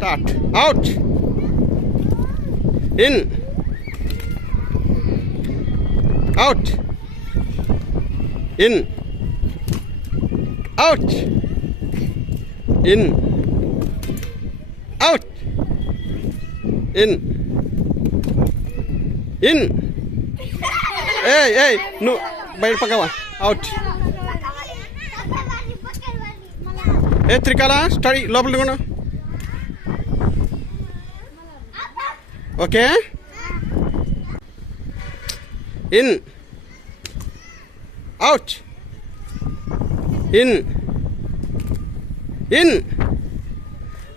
Start. Out. In. Out. In. Out. In. Out. In. In. Hey, no, bye pagawa. Out. Hey, Trikala, study. Lobble gonna. Okay. In. Out. In. In.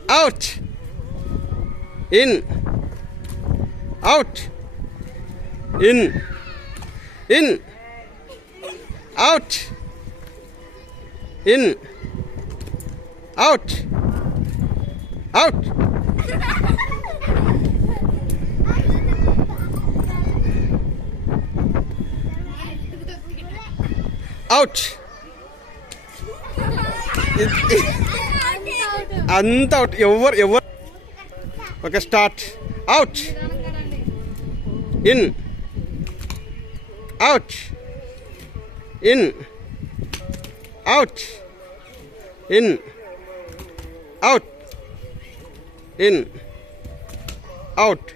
Out. In. Out. In. In. Out. In. Out. Out. Out. Anta out. Ever. Okay, start. Out. In. Out. In. Out. In. Out. In. Out.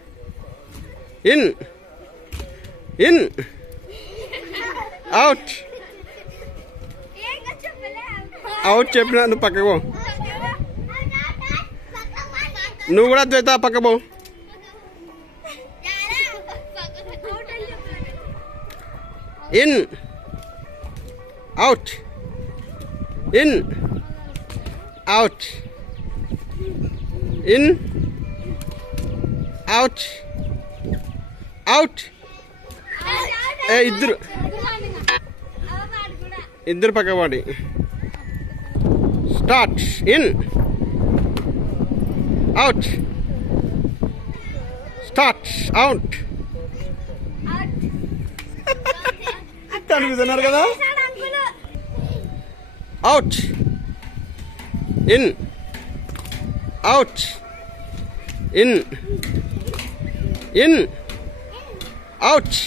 In. In. Out. Out చెప్పినా నువ్వు పక్కకు నువ్వు కూడా ద్వైత పక్కకు in out in out in out out ఇద్దరు పక్కవాడి start in out start out కనిపిస్తున్నారు కదా out in out in in out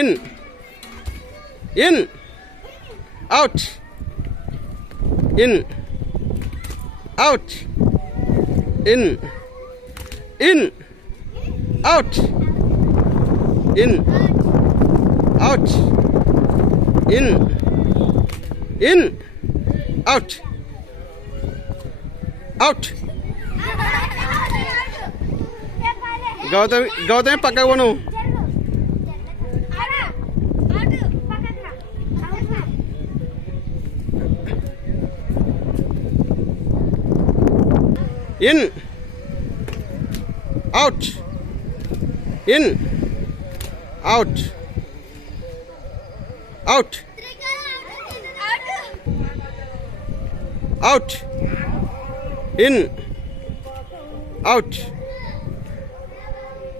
in in out in out in in out in out in in out out Gautami పక్కకు పోను in out in out out out in out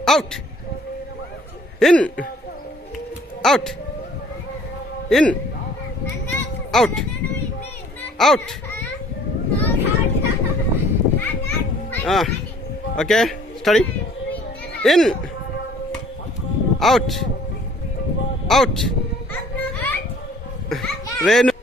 out in out in out out okay, study. In, out, out. Rain.